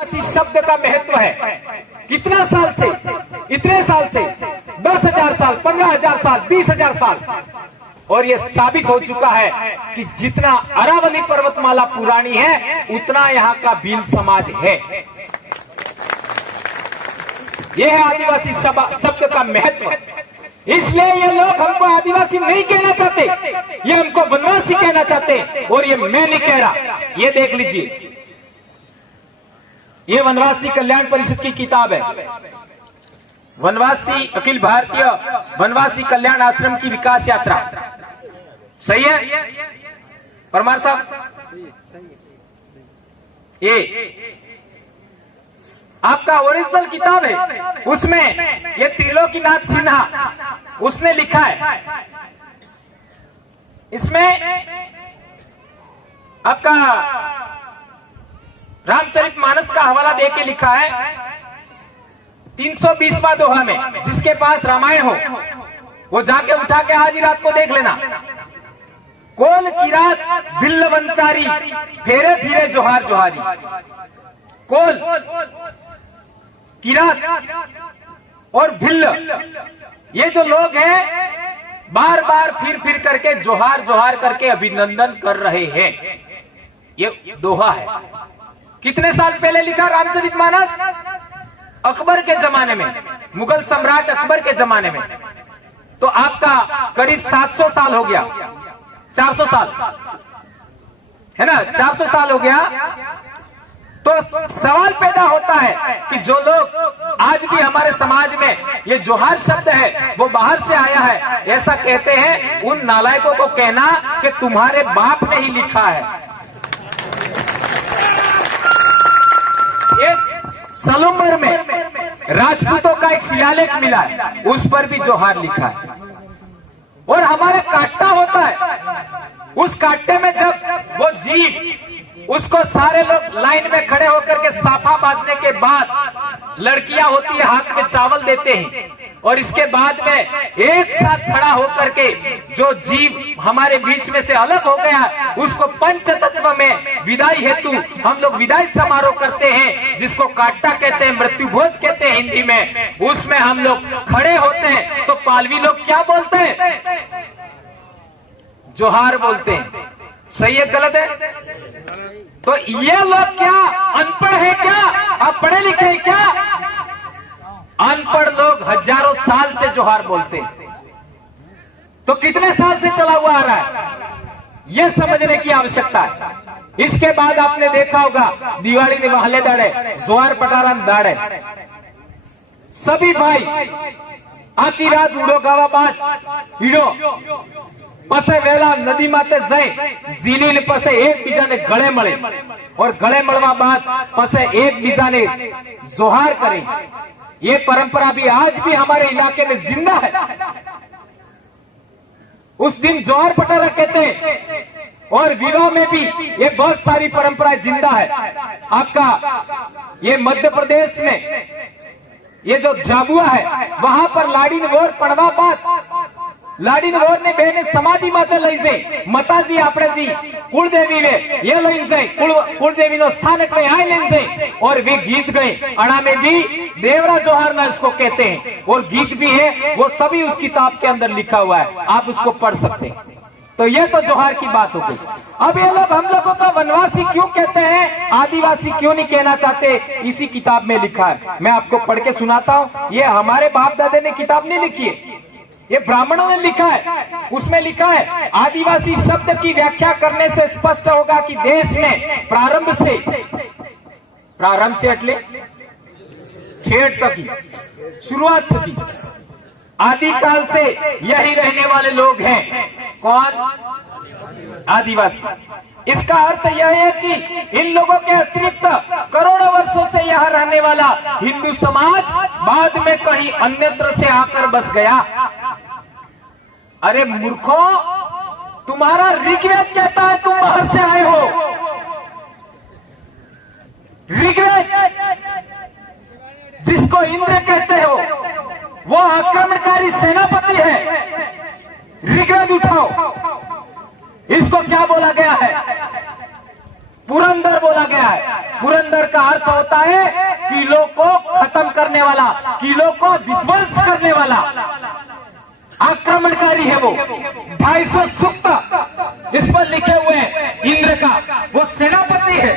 आदिवासी शब्द का महत्व है। कितना साल से, इतने साल से, 10,000 साल, 15,000 साल, 20,000 साल, और ये साबित हो चुका है कि जितना अरावली पर्वतमाला पुरानी है उतना यहाँ का भील समाज है। यह है आदिवासी शब्द का महत्व। इसलिए ये लोग हमको आदिवासी नहीं कहना चाहते, ये हमको वनवासी कहना चाहते हैं, और ये मैं नहीं कह रहा। ये देख लीजिए, ये वनवासी कल्याण परिषद की किताब है, वनवासी अखिल भारतीय वनवासी कल्याण आश्रम की विकास यात्रा। सही है परमार साहब? ये आपका ओरिजिनल किताब है, उसमें ये त्रिलोकीनाथ सिन्हा उसने लिखा है। इसमें आपका रामचरितमानस का हवाला दे के लिखा है 320वां दोहा में, जिसके पास रामायण हो वो जाके उठा के आज ही रात को देख लेना। कोल की रात बिल्ल वंचारी, फेरे फिरे जोहार जोहारी। कोल की रात और भिल्ल, ये जो लोग हैं बार बार फिर फिर करके जोहार जोहार करके अभिनंदन कर रहे हैं। ये दोहा है। कितने साल पहले लिखा रामचरितमानस? अकबर के जमाने में, मुगल सम्राट अकबर के जमाने में। तो आपका करीब 700 साल हो गया, 400 साल है ना, 400 साल हो गया। तो सवाल पैदा होता है कि जो लोग आज भी हमारे समाज में ये जोहार शब्द है वो बाहर से आया है ऐसा कहते हैं, उन नालायकों को कहना कि तुम्हारे बाप ने ही लिखा है। ये सलूमर में राजपूतों का एक शिलालेख मिला है, उस पर भी जोहार लिखा है। और हमारे काट्टा होता है, उस काट्टे में जब वो जीव, उसको सारे लोग लाइन में खड़े होकर के साफा बांधने के बाद लड़कियां होती है हाथ में चावल देते हैं, और इसके बाद में एक साथ खड़ा होकर के जो जीव हमारे बीच में से अलग हो गया उसको पंच तत्व में विदाई हेतु हम लोग विदाई समारोह करते हैं, जिसको काट्टा कहते हैं, मृत्यु भोज कहते हैं हिंदी में। उसमें हम लोग खड़े होते हैं तो पालवी लोग क्या बोलते हैं? जोहार बोलते हैं। सही है गलत है? तो ये लोग क्या अनपढ़ है क्या? आप पढ़े लिखे हैं क्या? अनपढ़ लोग हजारों साल से जोहार बोलते हैं। तो कितने साल से चला हुआ आ रहा है, यह समझने की आवश्यकता है। इसके बाद आपने देखा होगा दिवाली ने वहले दाड़े, जोहार पटारान दाड़े, सभी भाई आखी रात उड़ो गावा बात ईडो पसे वेला नदी माते जाए जीली ने पसे एक बीजा ने गले मळे, और गले मळवा बाद पसे एक बीजा ने जोहार करे। ये परंपरा भी आज भी हमारे इलाके में जिंदा है। उस दिन जोहार पटारा कहते हैं, और विवाह में भी ये बहुत सारी परंपराएं जिंदा है। आपका ये मध्य प्रदेश में ये जो झाबुआ है वहां पर लाड़ी वोर पड़वा बात लाड़ी वोर ने बहने समाधि माते लई जाए, माताजी आपणे जी कुलदेवी वे ये लई जाए, कुलदेवी नो स्थानक में आए ले जाए, और वे गीत गए। अड़ा में भी देवरा जोहार ना इसको कहते हैं, और गीत भी है, वो सभी उस किताब के अंदर लिखा हुआ है, आप उसको पढ़ सकते हैं। तो ये तो जोहार की बात हो गई। अब ये लोग हम लोगों को वनवासी क्यों कहते हैं, आदिवासी क्यों नहीं कहना चाहते? इसी किताब में लिखा है, मैं आपको पढ़ के सुनाता हूँ। ये हमारे बाप दादे ने किताब नहीं लिखी है, ये ब्राह्मणों ने लिखा है। उसमें लिखा है, आदिवासी शब्द की व्याख्या करने से स्पष्ट होगा कि देश में प्रारंभ से એટલે ठेठ तक की शुरुआत थी, आदिकाल से यही रहने वाले लोग हैं। कौन? आदिवासी। इसका अर्थ यह है कि इन लोगों के अतिरिक्त करोड़ों वर्षों से यहाँ रहने वाला हिंदू समाज बाद में कहीं अन्यत्र से आकर बस गया। अरे मूर्खों, तुम्हारा ऋग्वेद कहता है तुम बाहर से आए हो। ऋग्वेद जिसको इंद्र कहते हो वो आक्रमणकारी सेनापति है। ऋग्वेद उठाओ, इसको क्या बोला गया है? पुरंदर बोला गया है। पुरंदर का अर्थ होता है किलों को खत्म करने वाला, किलों को विध्वंस करने वाला आक्रमणकारी है वो। 250 सूक्त इस पर लिखे हुए हैं। इंद्र का वो सेनापति है,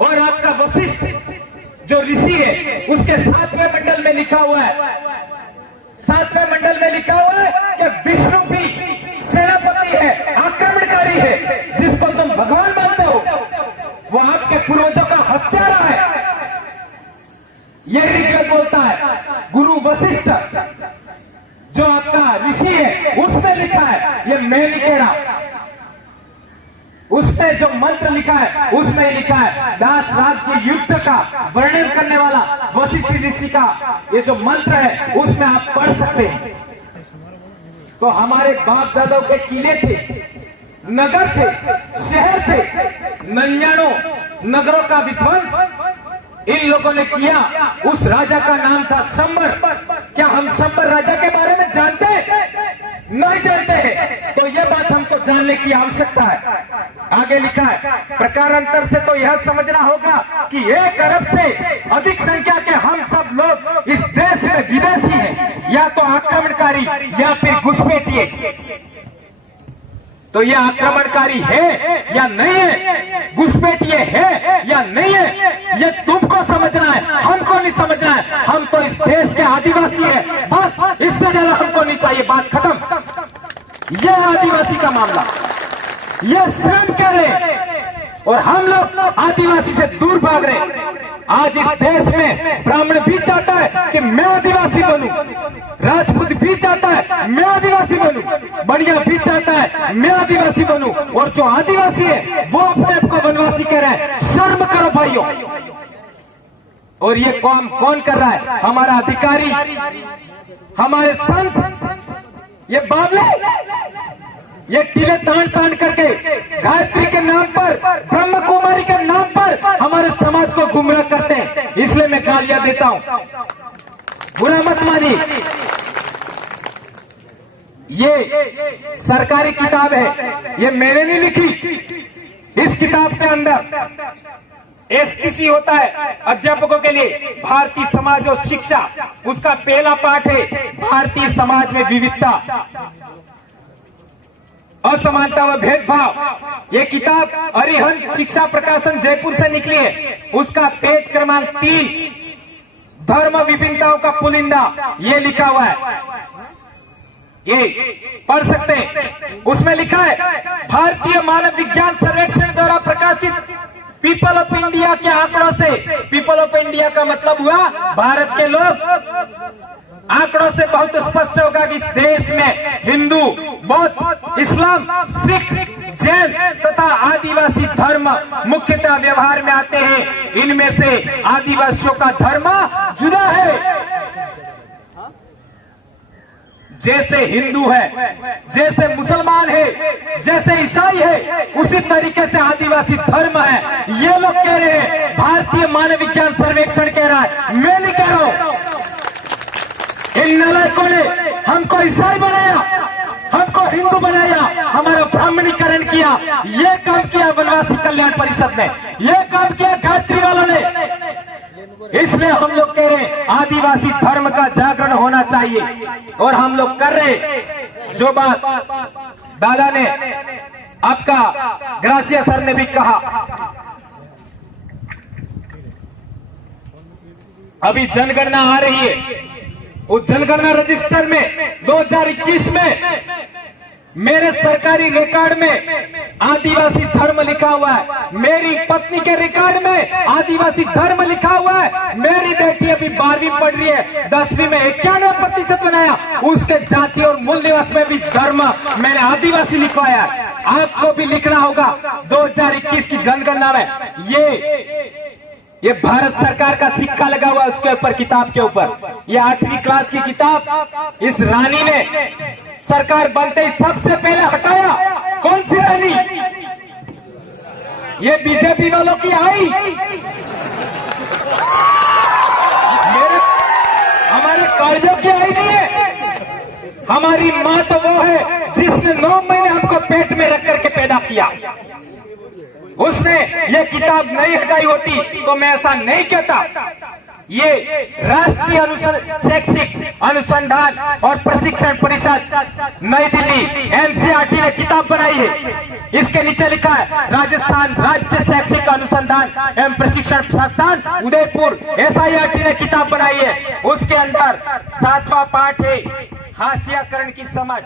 और आपका वशिष्ठ जो ऋषि है उसके 7वें मंडल में लिखा हुआ है, 7वें मंडल में लिखा हुआ है कि विष्णु भी सेनापति है, आक्रमणकारी है। जिसको तुम भगवान मानते हो वो आपके पूर्वजों का हत्यारा है। यह ऋग्वेद बोलता है। गुरु वशिष्ठ जो आपका ऋषि है उसने लिखा है, ये मैं नहीं कह रहा, उसमें जो मंत्र लिखा है उसमें लिखा है। दास राज के युद्ध का वर्णन करने वाला वशिष्ठ ऋषि का ये जो मंत्र है उसमें आप पढ़ सकते हैं। तो हमारे बाप दादाओं के किले थे, नगर थे, शहर थे, 99 नगरों का विध्वंस इन लोगों ने किया। उस राजा का नाम था शंबर। क्या हम शंबर राजा के बारे में जानते हैं? नहीं जानते हैं। तो यह बात हमको जानने की आवश्यकता है। आगे लिखा है, प्रकारांतर से तो यह समझना होगा कि 1 अरब से अधिक संख्या के हम सब लोग इस देश में विदेशी हैं, या तो आक्रमणकारी या फिर घुसपैठिए। तो ये आक्रमणकारी है या नहीं है, घुसपैठिए है या नहीं है, ये तुमको समझना है, हमको नहीं समझना है। हम तो इस देश के आदिवासी हैं, बस इससे ज्यादा हमको नहीं चाहिए। बात खत्म। ये आदिवासी का मामला, ये स्वयं कह रहे, और हम लोग आदिवासी से दूर भाग रहे। आज इस देश में ब्राह्मण भी चाहता है कि मैं आदिवासी बनूं, राजपूत भी चाहता है मैं आदिवासी बनूं, बनिया भी चाहता है मैं आदिवासी बनूं, और जो आदिवासी है वो अपने आप को वनवासी कह रहा है। शर्म करो भाइयों। और ये काम कौन कर रहा है? हमारा अधिकारी, हमारे संत, ये बावले, ये टीले तान तान करके गायत्री के नाम पर, ब्रह्म कुमारी के नाम पर हमारे समाज को गुमराह करते हैं। इसलिए मैं गालियां देता हूं, बुरा मत मानिए। ये सरकारी किताब है, ये मैंने नहीं लिखी। इस किताब के अंदर एसटीसी होता है अध्यापकों के लिए, भारतीय समाज और शिक्षा, उसका पहला पाठ है भारतीय समाज में विविधता, असमानता व भेदभाव। ये किताब अरिहंत शिक्षा प्रकाशन जयपुर से निकली है। उसका पेज क्रमांक 3 धर्म विभिन्नताओं का पुलिंदा, ये लिखा हुआ है, ये पढ़ सकते हैं। उसमें लिखा है, भारतीय मानव विज्ञान सर्वेक्षण द्वारा प्रकाशित पीपल ऑफ इंडिया के आंकड़ों से, पीपल ऑफ इंडिया का मतलब हुआ भारत के लोग, आंकड़ों से बहुत स्पष्ट होगा कि इस देश में हिंदू, बौद्ध, इस्लाम, सिख, जैन तथा आदिवासी धर्म मुख्यतः व्यवहार में आते हैं। इनमें से आदिवासियों का धर्म जुदा है। जैसे हिंदू है, जैसे मुसलमान है, जैसे ईसाई है, उसी तरीके से आदिवासी धर्म है। ये लोग कह रहे हैं, भारतीय मानव विज्ञान सर्वेक्षण कह रहा है, मैं नहीं कह रहा हूं। इन नालायकों ने हमको ईसाई बनाया, हमको हिंदू बनाया, हमारा ब्राह्मणीकरण किया। ये काम किया वनवासी कल्याण परिषद ने, ये काम किया गायत्री वालों ने। इसलिए हम लोग कह रहे हैं आदिवासी धर्म का जागरण होना चाहिए, और हम लोग कर रहे। जो बात दादा ने, आपका ग्रासिया सर ने भी कहा, अभी जनगणना आ रही है। उस जनगणना रजिस्टर में 2021 में मेरे सरकारी रिकॉर्ड में आदिवासी धर्म लिखा हुआ है, मेरी पत्नी के रिकॉर्ड में आदिवासी धर्म लिखा हुआ है, मेरी बेटी अभी 12वीं पढ़ रही है, 10वीं में 91% बनाया, उसके जाति और मूल निवास में भी धर्म मैंने आदिवासी लिखवाया है। आपको भी लिखना होगा 2021 की जनगणना में। ये भारत सरकार का सिक्का लगा हुआ उसके ऊपर, किताब के ऊपर। ये 8वीं क्लास की किताब इस रानी ने सरकार बनते ही सबसे पहले हटाया। कौन सी रानी? ये बीजेपी वालों की आई। हमारे कायदों की आई नहीं है। हमारी माँ तो वो है जिसने 9 महीने हमको पेट में रख करके पैदा किया। उसने ये किताब नहीं हटाई होती तो मैं ऐसा नहीं कहता। ये राष्ट्रीय शैक्षिक अनुसंधान और प्रशिक्षण परिषद नई दिल्ली एनसीईआरटी ने किताब बनाई है। इसके नीचे लिखा है राजस्थान राज्य शैक्षिक अनुसंधान एवं प्रशिक्षण संस्थान उदयपुर एसआईआरटी ने किताब बनाई है। उसके अंदर 7वां पाठ है हाशियाकरण की समझ।